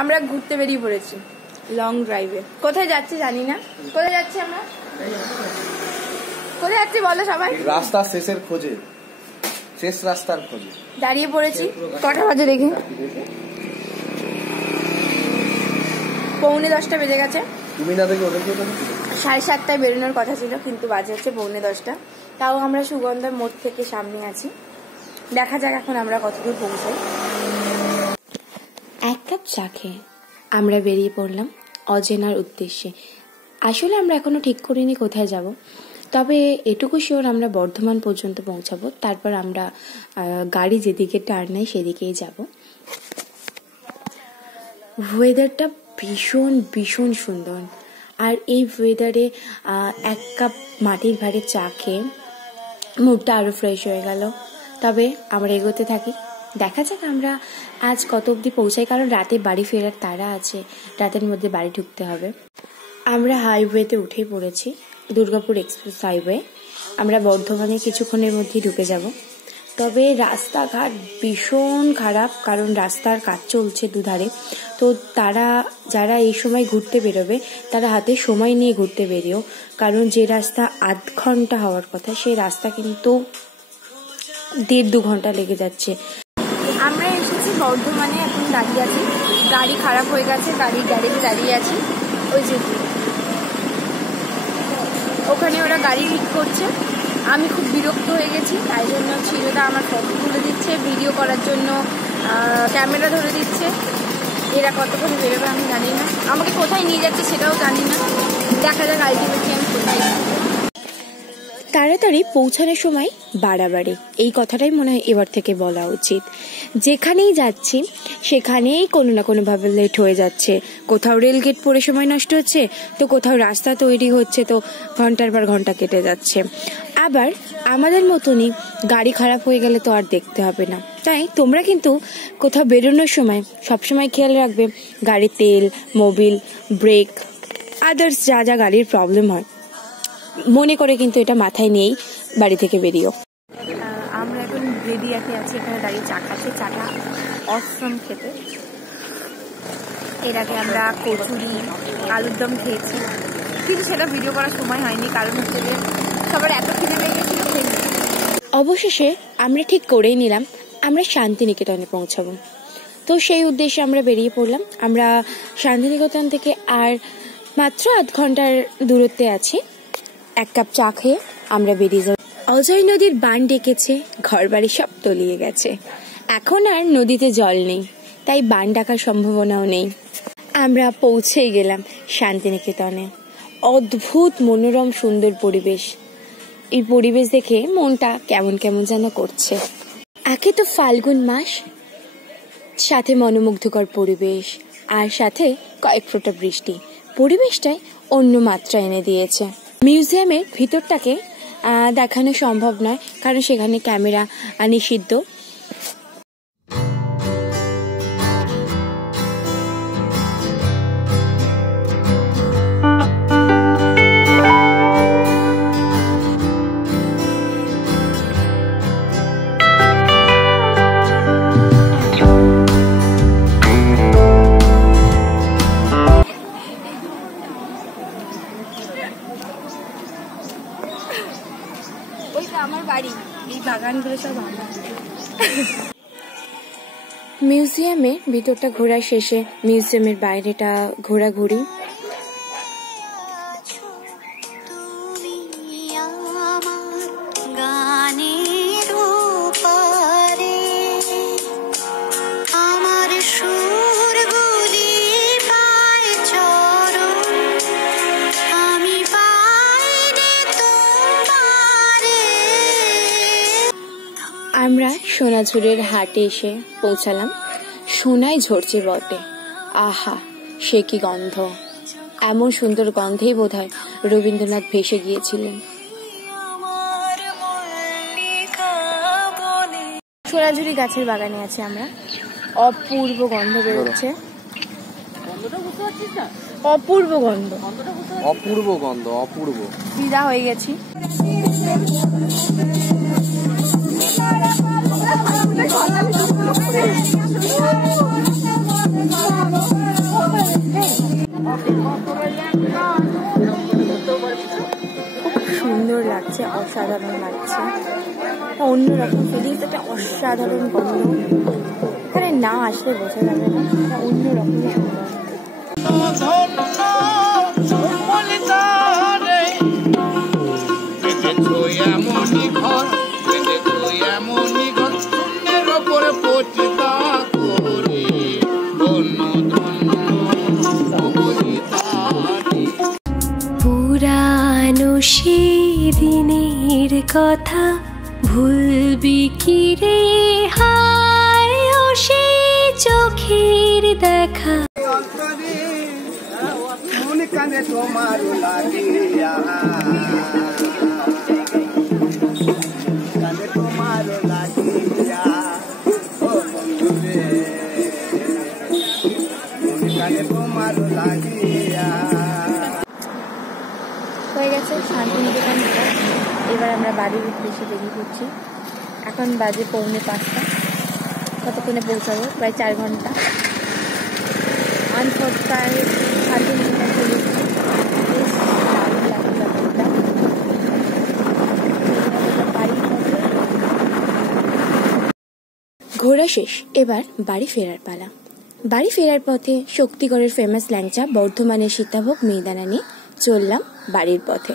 আমরা ঘুরতে বেরিয়ে পড়েছি লং ড্রাইভে। কোথায় যাচ্ছি জানি না। কোথায় যাচ্ছি আমরা? কোথায় যাচ্ছি বলো সবাই? রাস্তা শেষের খোঁজে, শেষ রাস্তার খোঁজে দাঁড়িয়ে পড়েছি। কটা বাজে দেখি? 9:45 বেজে গেছে। তুমি না দেখে ওদের 7:30টায় বেরোনোর কথা ছিল, কিন্তু বাজে হচ্ছে 9:45। তাও আমরা সুগন্ধার মোড় থেকে সামনে আছি। দেখা যাক এখন আমরা কতদূর পৌঁছাই। এক কাপ চা খেয়ে আমরা বেরিয়ে পড়লাম অজেনার উদ্দেশ্যে। আসলে আমরা এখনো ঠিক করিনি কোথায় যাব, তবে এটুকু শিওর আমরা বর্ধমান পর্যন্ত পৌঁছাবো, তারপর আমরা গাড়ি যেদিকে টার্ন নেয় সেদিকেই যাব। ওয়েদারটা ভীষণ ভীষণ সুন্দর, আর এই ওয়েদারে এক কাপ মাটির ভাঁড়ে চা খেয়ে মুডটা আরও ফ্রেশ হয়ে গেল। তবে আমরা এগোতে থাকি, দেখা যাক আমরা আজ কত অবধি পৌঁছাই, কারণ রাতে বাড়ি ফেরার তাড়া আছে, রাতের মধ্যে বাড়ি ঢুকতে হবে। আমরা হাইওয়েতে উঠেই পড়েছি, দুর্গাপুর এক্সপ্রেস হাইওয়ে। আমরা বর্ধমানে কিছুক্ষণের মধ্যেই ঢুকে যাব। তবে রাস্তাঘাট ভীষণ খারাপ, কারণ রাস্তার কাজ চলছে দুধারে। তো তারা যারা এই সময় ঘুরতে বেরোবে তারা হাতে সময় নিয়ে ঘুরতে বেরিও, কারণ যে রাস্তা 8 ঘন্টা হওয়ার কথা সেই রাস্তা কিন্তু 1.5-2 ঘন্টা লেগে যাচ্ছে। আমরা এসেছি বর্ধমানে, এখন দাঁড়িয়ে আছি। গাড়ি খারাপ হয়ে গেছে, গাড়ির গ্যারেজে দাঁড়িয়ে আছি। ওই যে ওখানে ওরা গাড়ি ঠিক করছে। আমি খুব বিরক্ত হয়ে গেছি, তাই জন্য ছেলেটা আমার ফটো তুলে দিচ্ছে, ভিডিও করার জন্য ক্যামেরা ধরে দিচ্ছে। এরা কতক্ষণ বেরোবে আমি জানি না, আমাকে কোথায় নিয়ে যাচ্ছে সেটাও জানি না। দেখা যাক আলটিমেটলি আমি কোথায়। তাড়াতাড়ি পৌঁছানোর সময় বাড়াবাড়ি, এই কথাটাই মনে হয় এবার থেকে বলা উচিত। যেখানেই যাচ্ছি সেখানেই কোনো না কোনোভাবে লেট হয়ে যাচ্ছে। কোথাও রেলগেট পড়ে সময় নষ্ট হচ্ছে, তো কোথাও রাস্তা তৈরি হচ্ছে, তো ঘন্টার পর ঘন্টা কেটে যাচ্ছে। আবার আমাদের মতনই গাড়ি খারাপ হয়ে গেলে তো আর দেখতে হবে না। তাই তোমরা কিন্তু কোথাও বেরোনোর সময় সবসময় খেয়াল রাখবে গাড়ির তেল, মোবিল, ব্রেক, আদার্স যা যা গাড়ির প্রবলেম হয় মনে করে কিন্তু এটা মাথায় নিয়েই বাড়ি থেকে বেরিও। আমরা এখন রেডিয়াতে আছি, এখানে দাঁড়িয়ে চা খাচ্ছি। চাটা অসম খেতে। এর আগে আমরা কচুরি, আলুর দম খেয়েছি, কিন্তু সেটা ভিডিও করার সময় হয়নি, কারণ হচ্ছে যে সবার এত খিদে লেগে গেছিল। অবশেষে আমরা ঠিক করেই নিলাম আমরা শান্তিনিকেতনে পৌঁছাবো। তো সেই উদ্দেশ্যে আমরা বেরিয়ে পড়লাম। আমরা শান্তিনিকেতন থেকে আর মাত্র 8 ঘন্টার দূরত্বে আছি। এক কাপ চা খেয়ে আমরা বেরিয়ে যাব। অজয় নদীর বান ডেকেছে, ঘর বাড়ি সব তলিয়ে গেছে। এখন আর নদীতে জল নেই, তাই বান ডাকার সম্ভাবনাও নেই। আমরা পৌঁছেই গেলাম শান্তিনিকেতনে। অদ্ভুত মনোরম সুন্দর পরিবেশ। এই পরিবেশ দেখে মনটা কেমন কেমন যেন করছে। একে তো ফাল্গুন মাস, সাথে মনোমুগ্ধকর পরিবেশ, আর সাথে কয়েক ফোঁটা বৃষ্টি। পরিবেশটাই অন্য মাত্রা এনে দিয়েছে। মিউজিয়ামের ভিতরটাকে দেখানো সম্ভব নয়, কারণ সেখানে ক্যামেরা নিষিদ্ধ। আমার বাড়ি, এই বাগানগুলো সব আমার। মিউজিয়ামে ভিতরটা ঘোরা শেষে মিউজিয়ামের বাইরেটা ঘোরাঘুরি। আমরা সোনাঝুরের হাটে এসে পৌঁছালাম। সোনায় ঝরছে বটে, আহা সে কি গন্ধ! এমন সুন্দর গন্ধেই বোধহয় রবীন্দ্রনাথ ভেসে গিয়েছিলেন। সোনাঝুরি গাছের বাগানে আছি আমরা। অপূর্ব গন্ধ বেরোচ্ছে, অপূর্ব গন্ধ, অপূর্ব গন্ধ, অপূর্ব। ফিদা হয়ে গেছি। অসাধারণ লাগছে, অন্যরকম ফিলিংস, একটা অসাধারণ গন্ধ। এখানে না আসলে বোঝা যাবে না, এটা অন্যরকমই পুরানো সেদিনের কথা ভুলবি কি রে, হায় ও সে চোখের দেখা। মন কানে তোমার লাগিয়া, কানে তোমার লাগিয়া, ও বন্ধু রে, মন কানে তোমার লাগিয়া। হয়ে গেছে শান্তিনিকেতন। এবার আমরা বাড়ির উদ্দেশ্যে বেরিয়ে পড়ছি। এখন বাজে 4:45। কতক্ষণে পৌঁছাবো? প্রায় 4 ঘন্টা। আনফোর্টায় শান্তিনিকেতন চলে এসেছি। বেশ দারুণ লাগছে ব্যাপারটা। ঘোরা শেষ, এবার বাড়ি ফেরার পালা। বাড়ি ফেরার পথে শক্তিগড়ের ফেমাস ল্যাংচা, বর্ধমানের সীতাভোগ, মিহিদানা নিয়ে চললাম বাড়ির পথে।